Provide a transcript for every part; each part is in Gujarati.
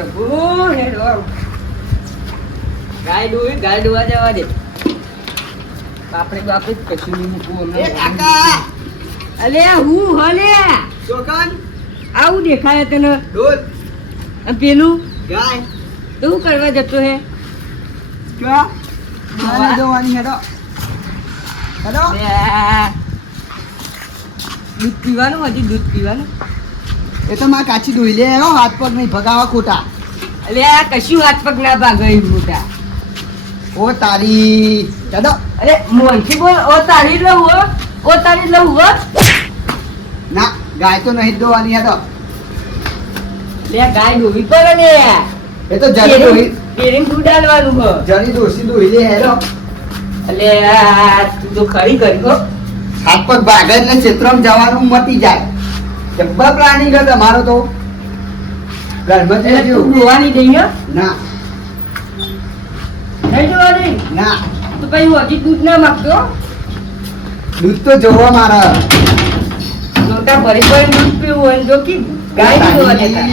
પ્રભુ હે રામ. ગાય દોવા જવા દે. બાપરે બાપરે કશું નહીં મૂકવું એ હમણાં. કાકા અલે હું હલે ચોકન આવું દેખાય તને. દૂધ અને પેલું ગાય તો શું કરવા જતો હે? ક્યાં ગાય દોવાની હેડો હેડો લે, દૂધ પીવાનું હજી દૂધ પીવાનું. એ તો માં કાચી દોઈ લે હો હાથ પગ નહીં ભગાવા ખોટા અલે આ કશું હાથ પગ ના ભાગે એ મોટા. ઓ તારી હેડો અરે મોનથી બોલ. ઓ તારી જ લઉં હો. ઓ તારી જ લઉં હો. ના ગાય તો નહીં જ દોવાની હેડો લે ગાય દોવી પડે ને. એ તો જરી દોઈ પેરીને દૂધ આલવાનું હો. જરી દોસી દોઈ લે હેડો અલે આ તું તો ખરી કરી હો. હાથ પગ ભાગે એટલે ક્ષેત્રમાં જવાનું મટી જાય જબ્બર પ્રાણી ગયો તમારો તો ઘરમાં એટલે જઈ તું દોવાની નહીં હો. ના નહીં દોવાની. ના તો પછી હું હજી દૂધ ના માગતો. દૂધ તો જોવા મારા મોટા ભરી ભરીને દૂધ પીવું હોય ને જો કે ગાય નહીં દોવા દેતા.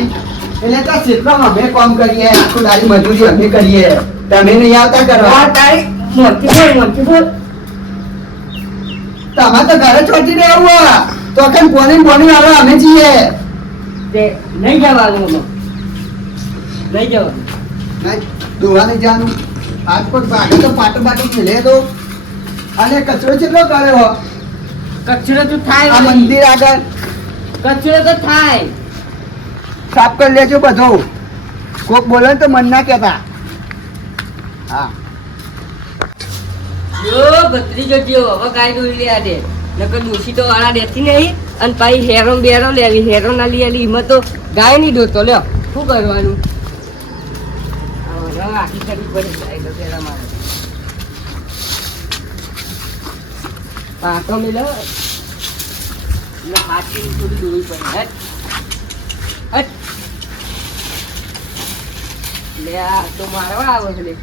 એટલે તો ક્ષેત્રમાં અમે કામ કરીએ આખું દાડી મજૂરી અમે કરીએ તમે નહીં આવતા કરવા આ તારી મોનથી બોલ મોનથી બોલ. તમારે તો ઘરે ચોટી રહેવું તો કેમ કોની વાળો અમે છીએ તે નહીં જવાનું હમણાં. નહીં જવાનું. દોવા નહીં જવાનું હાથ પગ ભાગે તો પાટો ખેલે તો અને કચરો કેટલો કર્યો કચરો તો થાય આ વળી. મંદિર આગળ કચરો તો થાય. સાફ કરી લેજો બધો કોક બોલે ને તો મન ના કહેતા હા જો ભત્રીજો જેવો હવે ગાય દોરી લે દે. નકર ડોશી તો વાળા દેતી નહીં. અને પાછી હેરો બેરો લેવી. હેરો ના લીએલી એમાં તો ગાય નહીં દોતો. લ્યો શું કરવાનું? હવે આખી કરવી પડે ગાય તો પેલા મારે. પાકો મેલો એટલે હાથથી થોડી દોરવી પડે. હટ હટ. લે આ તો મારવા આવે છે લે.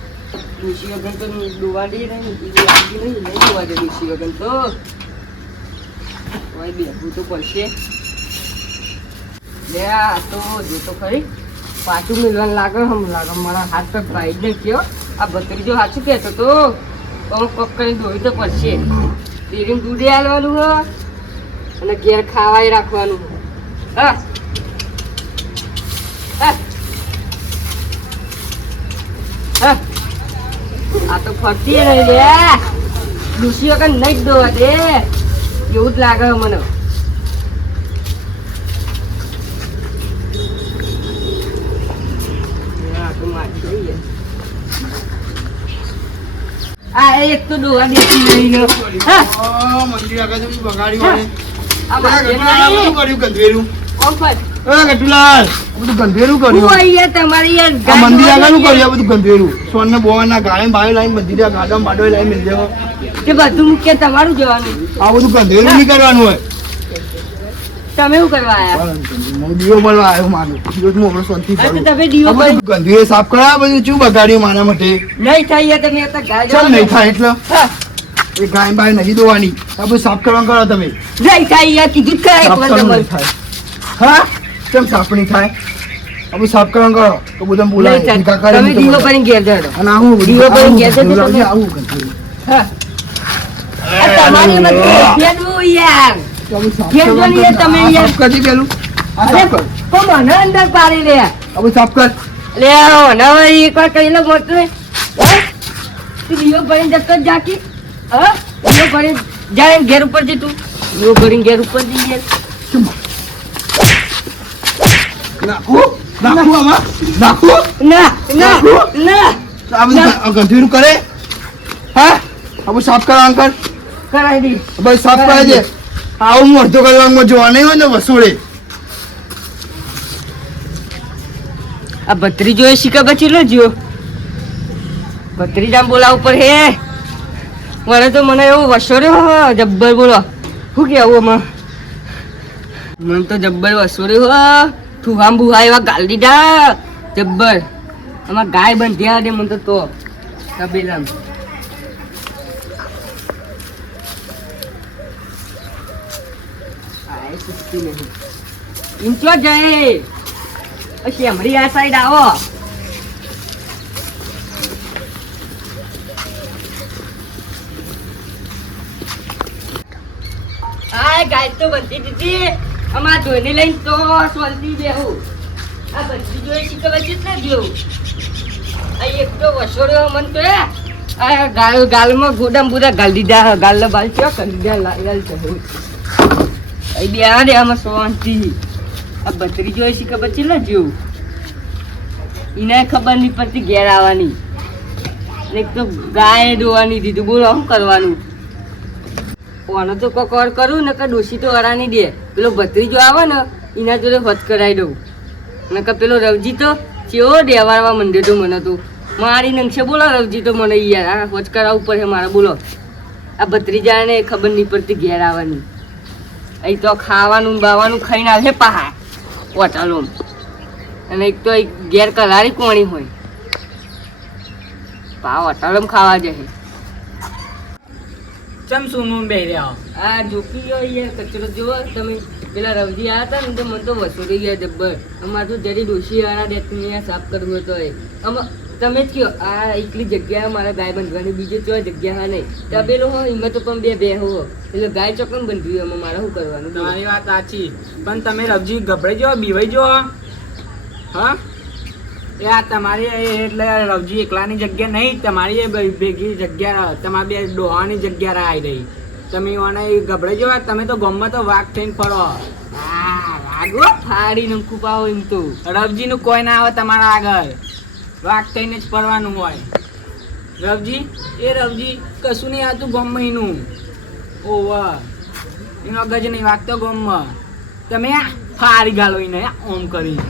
ડોશી વગર તો દોવા દે નહીં. બીજું લાગી નહીં દોવા દે ડોશી વગર તો. હવે બેસવું તો પડશે. લે આ તો જોતો ખરી પાછું મિલવાનું લાગે. હમ લાગે મારા હાથ પર ભાઈ જ કયો આ ભત્રીજો સાચું કહેતો તો હું પગ કરીને દોરી તો પડશે. તેરીને દૂધે આલવાનું હો અને ઘેર ખાવાય રાખવાનું હો. હા હા હા. આ તો ફરતી નહીં લે. ડૂસી વગર નહીં જ દોવા દે એવું જ લાગે મને. આ એક તો દોવા દેતી નહીં. મંદિર આગળ તો બગાડી આ માથે નહીં. ગંધેરું કોણ પર? ગટુલાલ બધું ગંધેરું હું અહીંયા તમારી યાર આ ગાય મંદિર આગળ દોવા કર્યું બધું ગંધેરું સોનને બોવાના ગાળે બાળે લાઈન મંદિર ગાડો બાડો લાઈન મિલ દેવો તે બધું મૂકે તમારું જવાનું. આ બધું ગંધેરું નહીં કરવાનું હોય તમે શું કરવા આયા? હું દીવો બળવા આવ્યો માનું દીવો હું હમણાં શાંતિ હા, તો કરું તમે દીવો આ બધું ગંધેરું સાફ કરા બધું ચું બગાડ્યું મારા માટે નહીં થાય યાર તમે અત્યારે ગાય ચમ નહીં દોવા થાય એટલે હા, એ ગાય બાય નહીં દોવાની આ બધું સાફ કરવાનું કરો તમે નહીં થાય યાર કીધું જ ખરા એક સાફ વાર કરવાનું તમારે. નહીં થાય હા કેમ સાફ નહીં થાય આ બધું સાફ કરવાનું કરો તો બધું નહીં બોલાય થાય. નિકાલ કરે તમે નહીં દીવો તમારે. કરીને ઘેર જાઓ. અને આવું દીવો કરીને ઘેર જજો આવું તમે. આવું ગંધેરું. હા. આ તમારી એમાં તો ઘેર જવું યાર. તો આવું સાફ ઘેર કરવાનું જોઈને કરો. તમે આ યાર. સાફ કરજે પેલું આ અરે સાફ કર તો મને અંદર પાડી લે. આ બધું સાફ કર લે આવો ને હવે એકવાર કહી લો મોટું હે? તું દીવો ભરીને જતો જ જાકી. હા દીવો ભરીને જાય ને ઘેર ઉપર જઈ તું. દીવો ભરીને ઘેર ઉપર જઈ યાર. નાખું આમાં નાખું ના ના ના આ બધું ગંધેરું કરે હા આ બધું સાફ કરવાનું કર કરાવી દી. બસ સાફ કરાવી દે આવું હું અડધો કલાકમાં જોવા નહીં હોય ને વસોડે આ ભત્રીજો એ શીખા બચી લો જ્યો. ભત્રીજામ બોલાવું પર હે મને તો મને એવું વસોડ્યો જબ્બર. બોલો શું કેવું આમાં? મને તો જબ્બર વસોડ્યો હો. ઠુહામ બુહા એવા ગાલ દીધા જબ્બર. આમાં ગાય બંધ્યા દે મને તો તબેલામ. આ એ સુસ્તી નહીં. ઈંચો જાય શેમરી આ સાઈડ આવો. આ ગાય તો બધી દીધી. અમાર ધોઈને લઈને તો સોલતી બેહું. આ બધી જોઈ શીખવા જ ના દેવું. આ એક તો વસોડ્યો મન તો આ ગાલમાં ગોડામ બુરા ગાલ દીધા. ગાલનો બાલ ચો કરી દીધા લાલ છે. અહીં બે આ રે આમાં શાંતિ. આ બત્રી જોઈ શીખવા ચેલા જેવું. એને ખબર નહીં પડતી ઘેર આવવાની. એક તો ગાય દોવાની દીધું. બોલો શું કરવાનું? ઓનો તો કોકર કરું ને કે ડોસી તો હરાની દે. પેલો ભત્રીજો આવે ને એના જોડે હોત કરાવી દઉં. ને કે પેલો રવજી તો ચેવો દેવારવા મંડે તો મને તો મારી નંગશે. બોલો રવજી તો મને યાર આ હોત કરાવવું પડે મારે. બોલો આ ભત્રીજાને ખબર નહીં પડતી ઘેર આવવાની. અહીં તો ખાવાનું બાવાનું ખાઈને આવે પાહા હોટલો. અને એક તો ઘેર કલારી કોણી હોય પા હોટલોમાં ખાવા જાય. ચમ સુનું બે રહ્યા આ જોકી ગયો યાર કચરો જોવો તમે. પેલા રવજી આવ્યા હતા ને તો મને તો વસૂલી ગયા જબ્બર. અમારે તો જરી ડોસી વાળા દેતું સાફ કરવું હતો એ તમે જ કહો. આ એકલી જગ્યા મારા ગાય બંધવાની. બીજી તો જગ્યા હા નહીં. ત્યાં પેલો હો એમાં તો પણ બે હો એટલે ગાય ચોકન બંધવી. એમાં મારે શું કરવાનું? તમારી વાત સાચી, પણ તમે રવજી ગભરાઈ જો બીવાઈ જો. હા એ આ તમારી એટલે રવજી એકલાની જગ્યા નહીં, તમારી એ ભેગી જગ્યા, તમારી બે ડોહાની જગ્યા આવી રહી. તમે ઓને ગભરાઈ જો. તમે તો ગામમાં તો વાઘ થઈને ફરો. આગો ફાડી નંખું પાવો એમ તો. રવજીનું કોઈ ના આવે તમારા આગળ. વાઘ થઈને જ ફરવાનું હોય. રવજી એ રવજી કશું નહીં આવતું ગામમાં એનું. ઓવા એનો ગજ નહીં વાગતો ગામમાં. તમે ફાડી ગાલો એને ઓમ કરી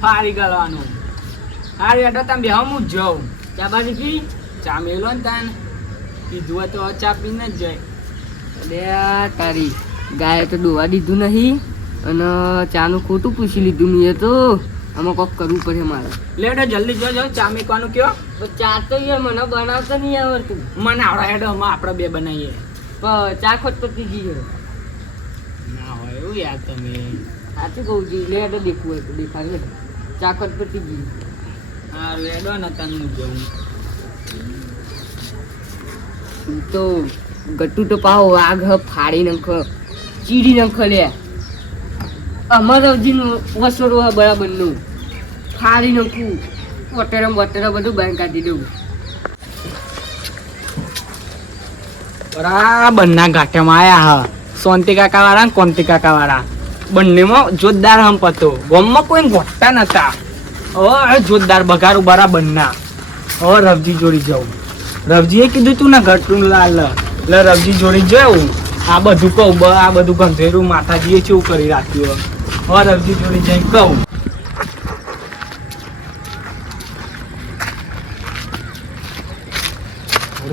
ફાડી ગાલવાનું. હા બેઠો તમે બેહો હું જાઉં. ચા બાજુ પી. ચા મેલો ને તાને કીધું હોય તો ચા પીને જ જાય. અરે તારી ગાય તો દોવા દીધું નહીં અને ચાનું ખોટું પૂછી લીધું મેં તો. આમાં કોક કરવું પડે મારે. લેડો જલ્દી જો જાઓ ચા મેકવાનું કયો. ચા તો યાર મને બનાવતા નહીં આવડતું. મને આવડે. હેડો આપણે બે બનાવીએ. પણ ચા ખોટ પતી ગઈ ના હોય એવું યાર તમે. સાચું કહું છું. લે તો દેખવું હોય તો દેખાડે. ચા ખોટ પતી ગઈ. હા લેડો ને તને હું જવું. તો ગટ્ટુ તો પાવો વાઘ ફાડી નખ ચીડી નખ લે. અમરવજીનું વસોડું બરાબરનું ફાડી નાખું. વટેરમ બધું બહાર કાઢી દઉં. બરા બંને ઘાટામાં આયા હા. સોનતી કાકા વાળા ને કોંતી કાકા વાળા બંનેમાં જોરદાર હમ પતો. ગામમાં કોઈ ઘોટતા નતા. હવે જોરદાર બગારું બરા બંને. હવે રવજી જોડી જાઉં. રવજીએ કીધું તું ને ઘટતું લાલ એટલે રવજી જોડી જાઉં. આ બધું કહું. આ બધું ગંભેરું માતાજીએ કેવું કરી રાખ્યું. હવે રવજી જોડી જઈ કહું.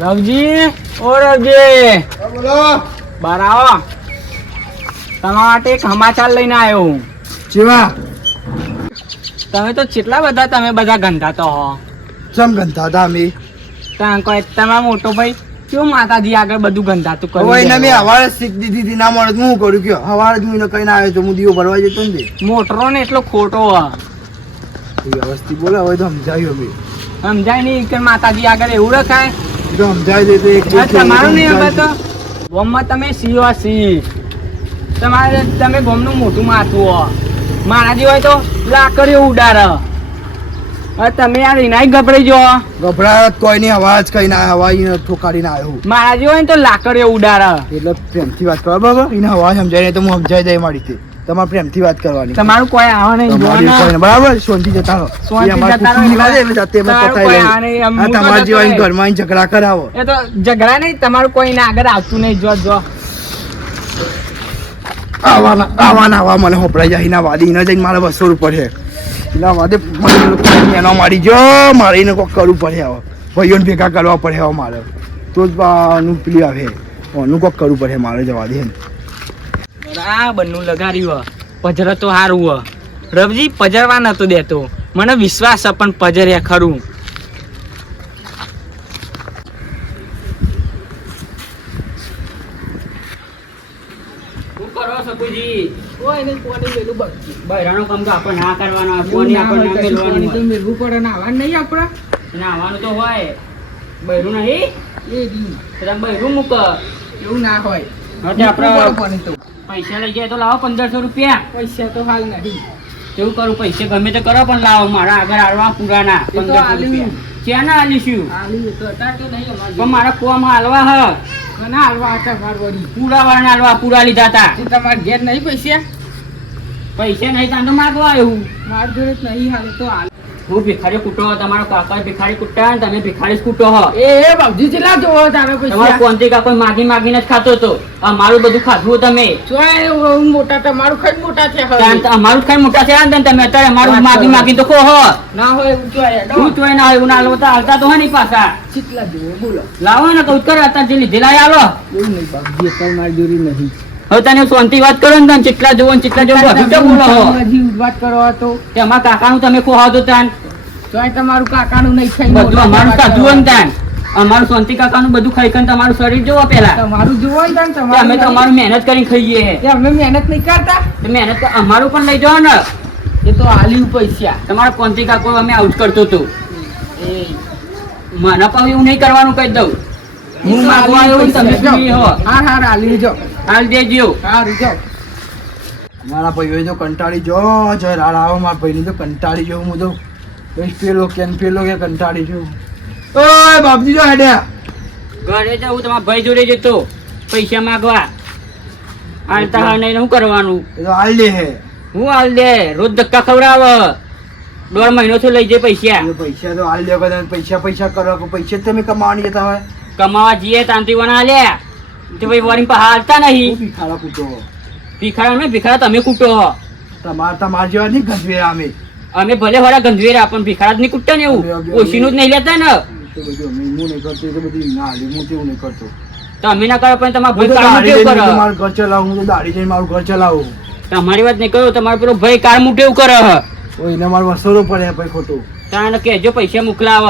રવજી ઓ રવજી બોલો. બાર આવો. તમારા માટે એક સમાચાર લઈને આવ્યો હું. જેવા તમે તો કેટલા બધા તમે બધા ગંધાતો હો. ચમ ગંધા હતા અમે. ત્યાં કોઈ તમારા મોટો ભાઈ કેવું માતાજી આગળ બધું ગંધાતું હવે એને મેં કર્યું. હવારે શીખ દીધી હતી. ના મળે તો હું કરું કયો. હવારે જ હું એને કઈ ના આવ્યો તો હું દીવો ભરવા જતો ને. મોટરો ને એટલો ખોટો હ. વ્યવસ્થિત બોલે. હવે તો સમજાયું અમે. સમજાય નહીં કે માતાજી આગળ એવું રખાય. તો સમજાવી દે તો એક આ તમારું નહીં હવે તો ગોમમાં તમે સીઓ સી. તમારે તમે ગોમનું મોટું માથું હો. મારા જે હોય તો લાકડીઓ ઉડાડે. હવે તમે યાર એનાય ગભરાઈ જો. ગભરાટ કોઈ નહીં. હવા જ કઈ ના હવા ઠોકાડીને આવ્યો. મારા જે હોય ને તો લાકડીઓ ઉડાડે. એટલે પ્રેમથી વાત કરો બરાબર. એને હવા સમજાય નહીં તો હું સમજાઈ દઈ મારી રીતે. તમારે પ્રેમથી વાત કરવાની. તમારું કોઈ આવે નહીં તમારી જોવાના. કોઈ નહીં. બરાબર સોનથી જતા રહો. સોનથી એ અમારે જતા રહો કુટુંબ લાગે એટલે એટલે જાતે અમે તમારું પતાવી કોઈ લઈએ. આ નહીં, આમ આ હું તો તમારા જતો જેવા રહે. ઘરમાં આવીને ઝઘડા કરાવો. એ તો ઝઘડા નહીં. તમારું કોઈ ના આગળ આવતું નહીં. જો જો આવા મને હોપડાઈ જાય. એના વાદી એને જઈને મારે વસોડવું પડે. એના વાદે મને એનો મારી જો મારે એને કોઈક કરવું પડે. હવે ભાઈઓને ભેગા કરવા પડે. હવે મારે તો જ આનું પેલી આવે. આનું કોઈક કરવું પડે મારે જવા દે. આ બંનું લગાડ્યું હ. પજર તો સારું હ. રવજી પજરવા નતો દેતો. મને વિશ્વાસ છે પણ પજર્યા ખરું. શું કરો સકુજી? કોઈ નહીં. કોને પેલું બૈરાનું કામ તો આપણે ના કરવાનું, કોની આપણે ના મેલવાનું હોય. મેળવું પડે ને આવવાનું નહીં આપડે નાવાનું તો હોય. બૈરું નહીં એ દી તો તમે બૈરું મૂક. એવું ના હોય હવે આપણે પાણી તો પૈસા લઈ જાય તો લાવો 1500 રૂપિયા. પૈસા તો હાલ નહીં કેવું કરું, પૈસે ગમે તે કરો પણ લાવો, મારા આગળ હાલવા પુરાના એ તો 1500 આલ્યું. રૂપિયા. ક્યાં ના આલીશું? આલી તો અત્યારે તો નહીં અમારે પણ મારા કુવામાં હાલવા હ ઘણા હાલવા હતા મારવાડી પૂરા વાળા હાલવા, પૂરા લીધા હતા. તમારે ઘેર નહીં પૈસા પૈસા નહીં તાન તો માગવા એવું. મારી જોડે જ નહીં હાલે તો હાલ હું ભિખારી કૂટો, તમારો કાકા ભિખારી કૂટતા ને તમે ભિખારી જ કૂટો હો. એ બાપજી ચેલા જોવો તારે તમારો પૈસા કોંતી કાકો માગી માગીને જ ખાતો હતો. અમારું બધું ખાધું તમે. ચોય હું મોટા તમારું ખાઈ મોટા છે હવે તાન તો અમારું જ ખાઈ મોટા છે ને તમે અત્યારે અમારું માગી માગી તો ખો હો. ના હોય એવું ચોય શું ચોય ના હોય એવું ના હાલતા હાલતા તો હોય નહીં પાછા. ચીટલા જોવો બોલો લાવો ને કઉ કરો અત્યારે જે લીધેલા એ આલો. એવું નહીં બાપજી અત્યારે મારી જોડી નહીં હવે તને શાંતિ વાત કરો ને તને ચેટલા જોવો ને ચેટલા જોવો બધું તો બોલો હો. હજી વાત કરો તો તે અમારા કાકાનું તમે ખોહાવતો તાન ચોય તમારું કાકાનું નહીં ખાઈ બધું અમારું ખાધું હોય ને તાન. અમારું શાંતિ કાકાનું બધું ખાઈ ખાઈને તમારું શરીર જોવો પેલા. તમારું જોવો ને તાન તે અમે તો તમારું અમારું મહેનત કરીને ખાઈએ હે. એ અમે મહેનત નહીં કરતા તો મહેનત તો અમારું પણ લઈ જાઓ ને. એ તો આલ્યું પૈસા તમારો કોંતી કાકો અમે આઉટ કરતો હતો. એ મને પાછું એવું નહીં કરવાનું કહી દઉં. હું માગવા આવ્યો ને તમે ફ્રી હો. હા હા આલ્યું જો હાલ દેજો. હા જો મારા ભાઈઓ તો કંટાળી જો જો રાડ આવો મારા ભાઈની તો કંટાળી જો હું તો બસ પેલો કે કંટાળી જો. ઓય બાપજી જો હેડ્યા ઘરે જવું તમારા ભાઈ જોડે જતો પૈસા માગવા. હાલતા હાલ નહીં શું કરવાનું. એ તો હાલ દે હે હું હાલ દે રોજ ધક્કા ખવડાવ. 1.5 મહિનોથી લઈ જાય પૈસા. એ પૈસા તો હાલ દે બધા પૈસા કરો કે પૈસા જ તમે કમાવાની જતા હોય. કમાવા જઈએ તાંત્રિકોના હાલ્યા તે ભાઈ વળી પાછા હાલતા હું નહીં. ભીખાડા કૂટો ભિખારા ને ભિખારા તમે કૂટો હો. તમાર જેવા નહીં ગજવે અમે અમે ભલે વડા ગંધવેરા પણ ભિખારા જ નહીં કૂટતા ને એવું. ઓછીનું જ નહીં લેતા ને. તો બધું અમે હું નહીં કરતો એ તો બધું ના હાલી હું તેવું નહીં કરતો. તમે ના કરો પણ તમારા હું ભાઈ તો કાર દાઢી મુટેવ લઈને કરે. મારું ઘર ચલાવું હું તો દાઢી જઈને મારું ઘર ચલાવું. તમારી વાત નહીં કરો, તમારો પેલો ભાઈ કાર મુટેવ કરે હ. ઓય એને મારું વસોડો પડે ભાઈ ખોટું. તાને કહેજો પૈસા મોકલાવ.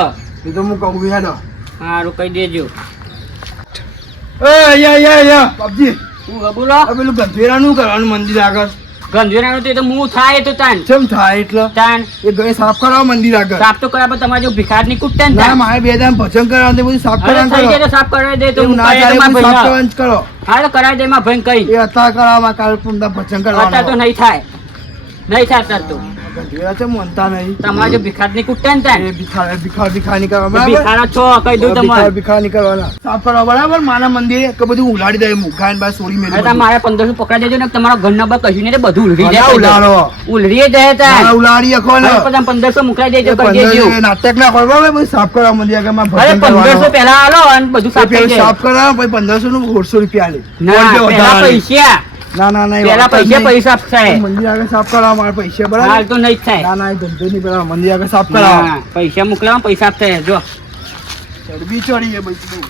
એ તો હું કહું બી હેડો. સારું કહી દેજો. બાપજી શું બોલો? આ પેલું ગંભીરાનું કરવાનું મંદિર આગળ ગંધવેરાનું તો હું થાય તો તાન કેમ થાય એટલે તાન એ ગયે સાફ કરાવો મંદિર આગળ. સાફ તો કરા પણ તમારે જો ભિખાર ની કૂટતા ને ના તાન. મારે બે દામ ભજન કરાવવાનું તે બધું સાફ અરે કરવાનું થઈ જાય કરો. તો સાફ કરાવી દે તો એવું હું ના કહી થાય દઉં એવું મારા સાફ ભાઈને. કરવાનું જ કરો. હા તો કરાવી દે મારા ભાઈને કઈ. એ અત્યારે કરાવવામાં કાલે પૂનમ ભજન અત્યારે તો કરવાનું. નહીં થાય. નહીં થાય અત્યારે તો. ગંભીરા છે મનતા નહીં. તમારે જો ભિખાર ની કૂટતા ને તાન. એ ભિખાર નહીં કરવા બરાબર. ભિખારા છો કહી દઉં તમારે. ભિખાર નહીં કરવાના. સાફ કરવા બરાબર માના મંદિરે કે બધું ઉલાડી દે મુખાઈને બાર સોડી મેલી હવે બધું. તમારે 1500 પકડાઈ દેજો ને તમારા ઘરના પર કશું નહીં બધું ઉલરી ના જાય. ઉલાડો. ઉલરી જાય ના તાન. ઉલાડી અખો ને. હવે પછી 1500 મોકલાઈ દેજો એ કરી દેજો. 1500 નાટક ના કરવા બધું સાફ કરવા મંદિર આગળ માં અરે ભજન 1500 કરવાનું. પહેલા આલો અને બધું સાફ થઈ પેલું જાય. સાફ કરાવો પછી 1500 નું 150 રૂપિયા લે. ના બોલજો પહેલા વધારે. પૈસા ના ના ના એ પહેલા વાત જ પૈસા નહીં. થાય. મંદિર આગળ સાફ કરાવો મારા પૈસા હાલ બરાબર. તો નહીં જ થાય. ના ના એ ધંધો નહીં બરાબર મંદિર આગળ સાફ કરાવો. ના, પૈસા મોકલાવો પૈસા થાય જો. ચરબી ચડી છે બધું.